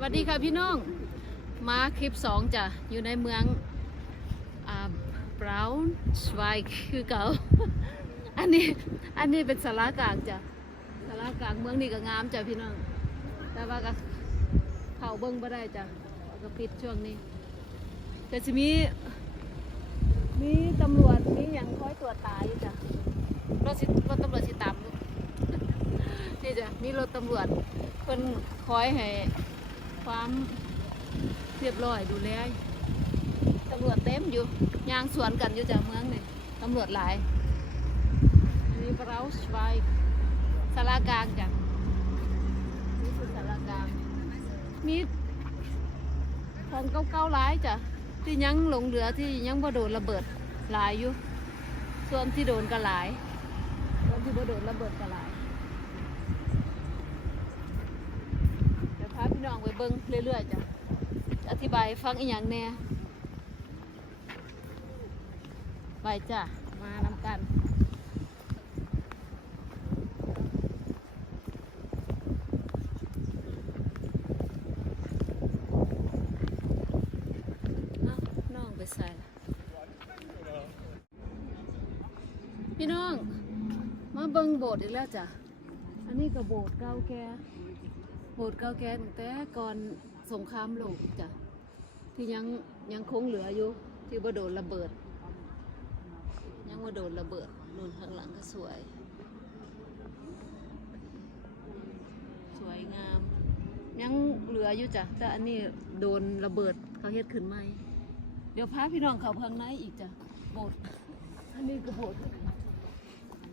สวัสดีค่ะพี่น้อง มาคลิปสองจ้ะอยู่ในเมืองอ่าบราวน์สไวค์คือเก่า อันนี้อันนี้เป็นสารากลางจ้ะสารากลางเมืองนี่ก็งามจ้ะพี่น้อง แต่ว่าก็เข้าเบิ้งบ่ได้จ้ะก็ปิดช่วงนี้ แต่จะมี มีตำรวจมีอย่างคอยตรวจตาอยู่จ้ะรถสิรถตำรวจสิตามนี่จ้ะมีรถตำรวจเพิ่นคอยให้ ความเรียบร้อยดูแลตำรวจเต็มอยู่ยางสวนกันอยู่จากเมืองนี่ตำรวจหลายอันนี้เบราสไวสารากลางจ้ะนี่คือสารากลางมีของเก่าๆหลายจ้ะที่ยังหลงเหลือที่ยังบ่โดนระเบิดหลายอยู่ส่วนที่โดนก็หลายส่วนที่บ่โดนระเบิดก็หลาย เดี๋ยวพาพี่ น้องไปเบิ้งเรื่อยๆจ้ะอธิบายฟังอีกอย่างแน่ไปจ้ะมานำกันน้องไปใส่พี่น้อง มาเบิ้งโบสถ์อีกแล้วจ้ะ อันนี้ก็โบสถ์เก่าแก่ โบสถ์เก่าแก่ตั้งแต่ก่อนสงครามโลกจ้ะที่ยังยังคงเหลืออยู่ที่บ่โดนระเบิด ยังบ่โดนระเบิดนู่นข้างหลังก็สวย สวยงาม ยังเหลืออยู่จ้ะแต่อันนี้โดนระเบิดเขาเฮ็ดขึ้นใหมเดี๋ยวพาพี่น้องเขาข้างในอีกจ้ะโบสถ์อันนี้ก็โบสถ์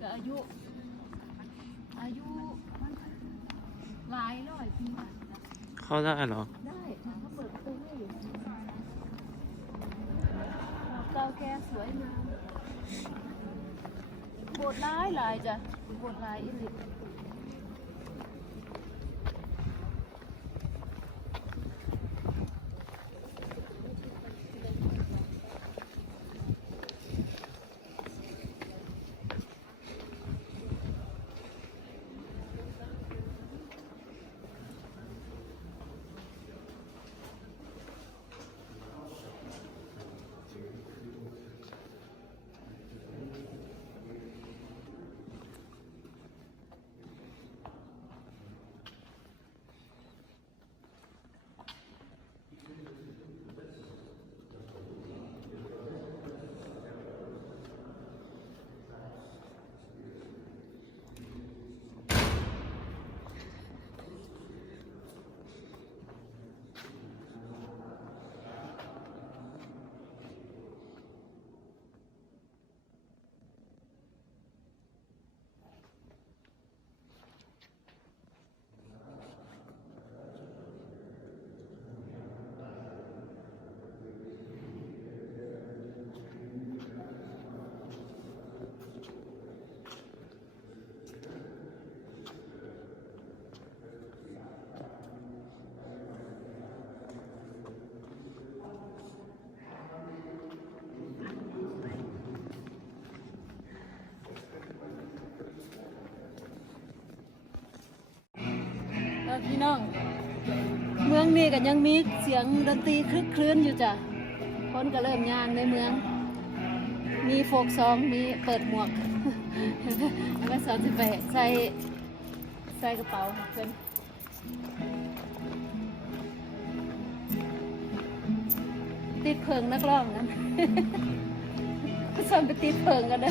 ก็อายุอายุ หลายร้อยปีจ้ะเข้าได้เหรอ ได้ค่ะเขาเปิดประตูให้อยู่เก่าแก่สวยงามโบสถ์หลายหลายจ้ะโบสถ์หลายอีหลี เออพี่ น้อง เมืองนี้ก็ยังมีเสียงดนตรีคลึกคลื้นอยู่จ้ะคนก็เริ่มย่างในเมือง มีโฟกซองมีเปิดหมวกแล้วก็สอนสิไปใส่ใส่กระเป๋าเพิ่อนติดเพิงนักร้องนั้นสอนไปติดเพิงกันเด้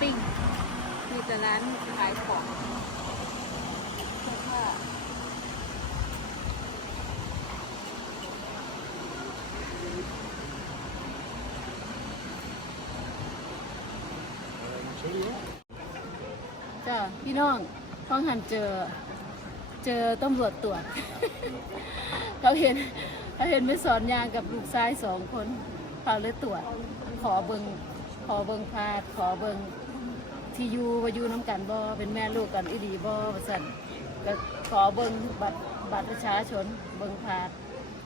ปิ้ง มีแต่ร้านขายของเสื้อผ้าจ้าพี่น้องฟังหันเจอ เจอตำรวจตรวจ เขาเห็นเขาเห็นไม่สอนยางกับลูกชายสองคนเขาเลยตรวจ ขอเบิงขอเบิงพาดขอเบิง ที่อยู่ว่าอยู่น้ำกันบ่เป็นแม่ลูกกันอีดีบ่ว่าสั่นก็ขอเบิงบัตรบัตรประชาชนเบิงพาด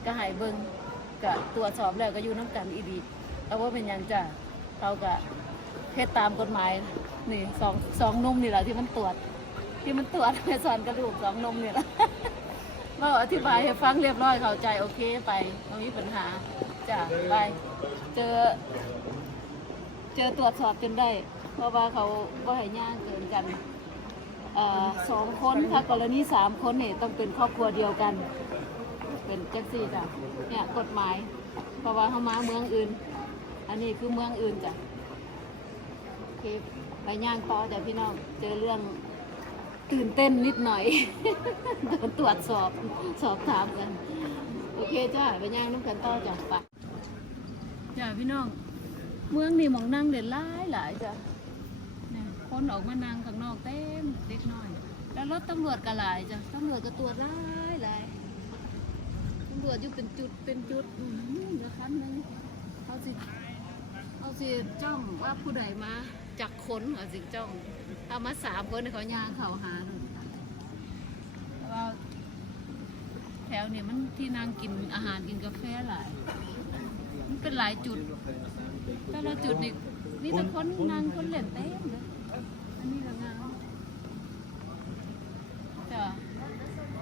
ก็ให้เบิงก็ตรวจสอบแล้วก็อยู่น้ำกันอีดีแต่ว่าเป็นหยังจ้ะเขาก็เฮ็ดตามกฎหมายนี่สองสองนมนี่แหละที่มันตรวจ ที่มันตรวจแม่สอนกระดูกสองนมเนี่แหละเราอธิบายให้ฟังเรียบร้อยเข้าใจโอเคไปไม่มีปัญหาจ้ะไป เจอ เจอตรวจสอบจนได้ เพราะว่าเขาก็ให้ย่างเกินกันอสองคนถ้ากรณีสามคนเนี่ยต้องเป็นครอบครัวเดียวกัน เป็นแจ็คซี่จ้ะเนี่ยกฎหมาย เพราะว่าเขามาเมืองอื่น อันนี้คือเมืองอื่นจ้ะโอเคไปย่างต่อจ้ะพี่น้องเจอเรื่องตื่นเต้นนิดหน่อยโดนตรวจสอบสอบถามกัน โอเคจ้าไปย่างน้ำกันต่อจ้ะไปจ้าพี่น้อง เมืองนี่มองนั่งเด่นหลายหลายจ้ะเนี่ยคนออกมานั่งข้างนอกเต็มเล็กน้อย แล้วรถตำรวจก็หลายจ้ะตำรวจก็ตรวจหลายหลายตำรวจอยู่เป็นจุดเป็นจุดอืมเดี๋ยวคันหนึงเขาสิเขาสิจ้องว่าผู้ใดมาจากคนเขาสิจ้องถ้ามาสามคนเขาย่างเขาหาเลยแต่ว่าแถวเนี่ยมันที่นั่งกินอาหารกินกาแฟหลาย มันเป็นหลายจุด แต่ละจุดนี่มีแต่คนนางคนเล่นเต้นเลยอันนี้ละงามจ้ะ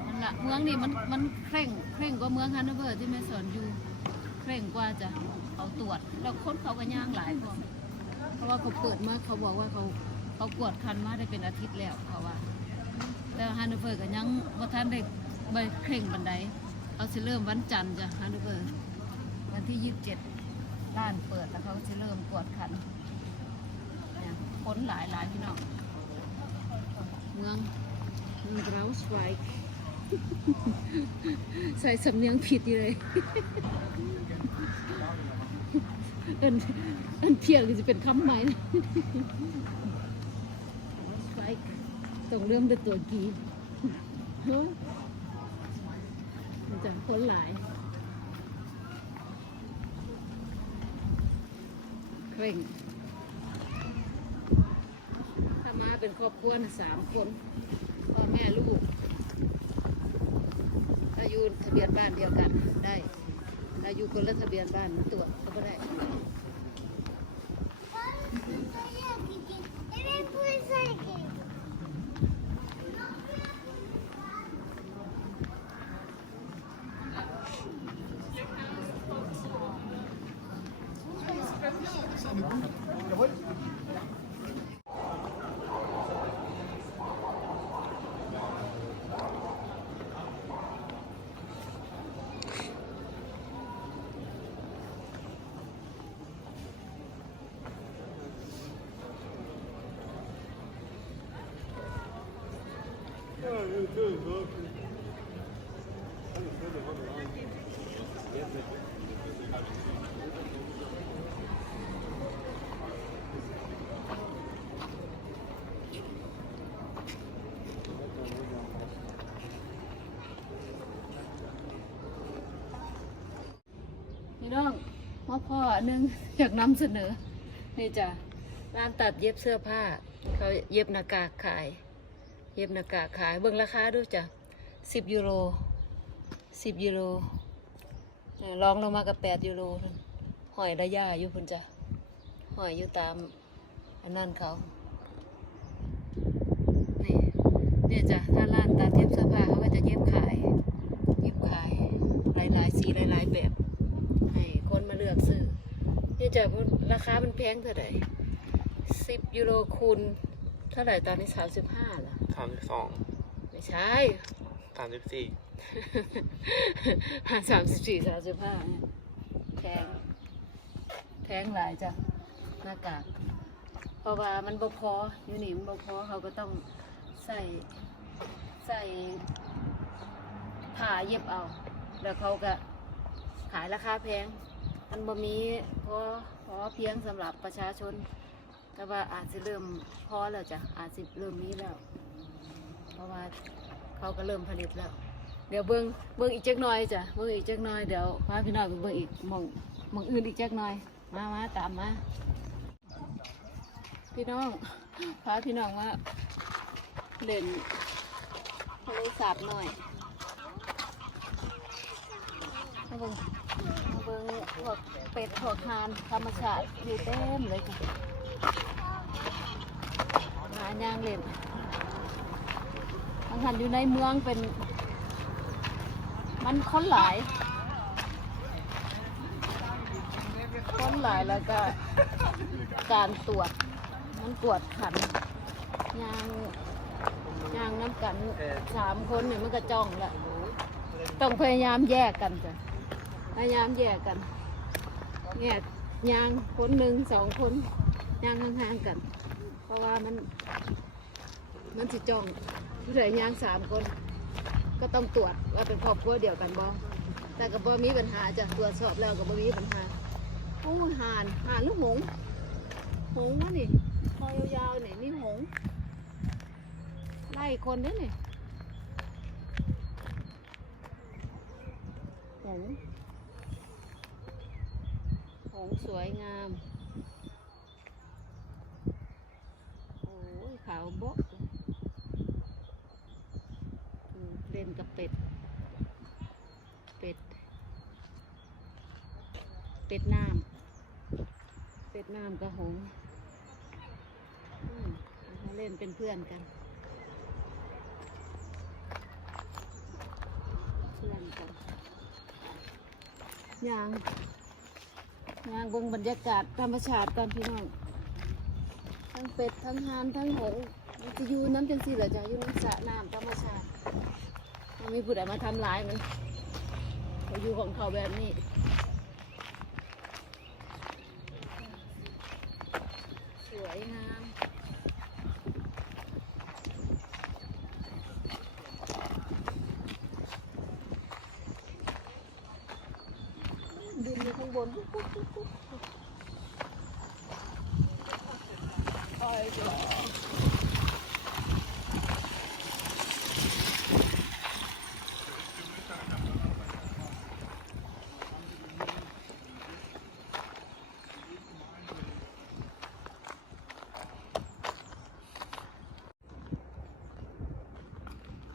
มันละเมืองนี่มันมันเคร่งเคร่งกว่าเมืองฮันโนเวอร์ที่แม่สอนอยู่เคร่งกว่าจ้ะเขาตรวจแล้วคนเขาก็ย่างหลายพวกเพราะว่าเขาเปิดมาเขาบอกว่าเขาเขากวดคันมาได้เป็นอาทิตย์แล้วเขาว่า แต่ฮันโนเวอร์ก็ยังว่าท่านได้ไปเคร่งบันไดเขาจะเริ่มวันจันทร์จ้ะฮันโนเวอร์วันที่ยี่สิบเจ็ด ร้านเปิดแล้วเขาจะเริ่มกวดขันเนี่ยคนหลายหลายพี่น้องเมืองเมืองเราสไวค์ใส่สำเนียงผิดอยู่เลยเอินเอินเพียงจะเป็นคำใหม่นะสไวค์ต้องเริ่มด้วยตัวกีเฮ้ยมันจะคนหลาย เคร่ง ถ้ามาเป็นครอบครัวนะสามคน พ่อแม่ลูก ถ้าอยู่ทะเบียนบ้านเดียวกันได้ ถ้าอยู่คนละทะเบียนบ้านมันตรวจก็ไม่ได้ Jawohl. หนึ่งอยากนำเสนอ นี่จ้ะร้านตัดเย็บเสื้อผ้า เขาเย็บหน้ากากขาย เย็บหน้ากากขายเบิ่งราคาดูจ้ะสิบยูโรสิบยูโรลองลงมากับแปดยูโรหอยระยะอยู่คุณจ้ะหอยอยู่ตามอันนั้นเขานี่เนี่ยจ้ะถ้าร้านตัดเย็บเสื้อผ้าเขาก็จะเย็บขาย เย็บขายหลายๆสีหลายๆแบบ ให้คนมาเลือกซื้อ นี่จะราคามันแพงเท่าไหร่สิบยูโรคูณเท่าไหร่ตอนนี้สามสิบห้าเหรอสามสิบสองไม่ใช่สามสิบสี่ห้าสามสิบสี่สามสิบห้าแพงแพงหลายจ้ะหน้ากากเพราะว่ามันบ่พออยู่นี่มันบ่พอเขาก็ต้องใส่ใส่ผ้าเย็บเอา แล้วเขาก็ขายราคาแพง มันบ่มีพอพอเพียงสำหรับประชาชน แต่ว่าอาจจะเริ่มพอแล้วจ้ะอาจจะเริ่มมีแล้ว เพราะว่าเขาก็เริ่มผลิตแล้ว เดี๋ยวเบิ้งเบิ้งอีกจักหน่อยจ้ะเบิ้งอีกจักหน่อยเดี๋ยวพาพี่น้อยไปเบิ้งอีกมองมองอื่นอีกจักหน่อย มามาตามมาพี่น้องพาพี่น้องมาเล่นทะเลสาบหน่อยมาเบิ้ง เบิ้งพวกเป็ดพวกคานธรรมชาติอยู่เต็มเลยจ้ะหาย่างเล่นบางหันอยู่ในเมืองเป็น มันคนหลาย คนหลายแล้วก็การตรวจมันตรวจขันยางยางน้ำกันสามคนเนี่ยมันก็จ้องแล้วต้องพยายามแยกกันจ้ะ พยายามแยกกันแยกยางคนหนึ่งสองคนยางห่างๆกัน เพราะว่ามันมันสิจ้องผู้ใดยางสามคน ก็ต้องตรวจว่าเป็นครอบครัวเดียวกันบ่แต่กับบ่มีปัญหาจะตรวจสอบแล้วกับบ่มีปัญหาโอ้ห่านห่านลูกหงส์หงส์วะนี่คอยาวๆนี่นี่หงส์ไล่คนด้อนี่หง สวยงาม โอ้ยขาวโบ๊ะอืมเล่นกับเป็ด เป็ด เป็ดน้ำ เป็ดน้ำกับหงเล่นเป็นเพื่อนกัน เพื่อนกันยา งานเบิ่งบรรยากาศธรรมชาติกันพี่น้องทั้งเป็ดทั้งห่านทั้งหงส์มันจะอยู่น้ำจังสี่เหรอจ้ะอยู่น้ำสระน้ำธรรมชาติมันมีผู้ใดมาทำร้ายมันเขาอยู่ของเขาแบบนี้ สวยงาม ดินอยู่ข้างบนปุ๊บปุ๊บปุ๊บปุ๊บไปจ้ะ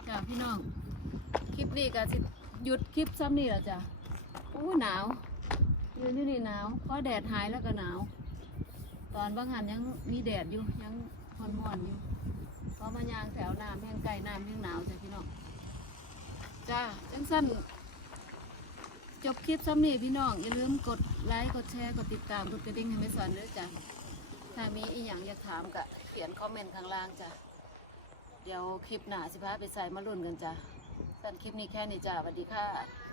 จ้ะ พี่น้อง คลิปนี้ก็สิหยุดคลิปซ้ำนี่แหละจ้ะโอ้หนาวยืนอยู่นี่หนาวเพราะแดดหายแล้วก็หนาว ตอนบางหันยังมีแดดอยู่ยังห่อนๆอยู่เพราะมันยางแถวน้ำแห้งไก่น้ำแห้งหนาวจ้ะพี่น้องจ้าจังสั้นจบคลิปซ้ำนี่พี่น้อง อย่าลืมกดไลค์กดแชร์กดติดตามกดกระดิ่งให้ไม่สอนด้วยจ้ะถ้ามีอีหยังอยากถามก็เขียนคอมเมนต์ข้างล่างจ้ะ เดี๋ยวคลิปหน้าสิพาไปใส่มาลุ่นกันจ้ะสั้นคลิปนี้แค่นี้จ้ะสวัสดีค่ะ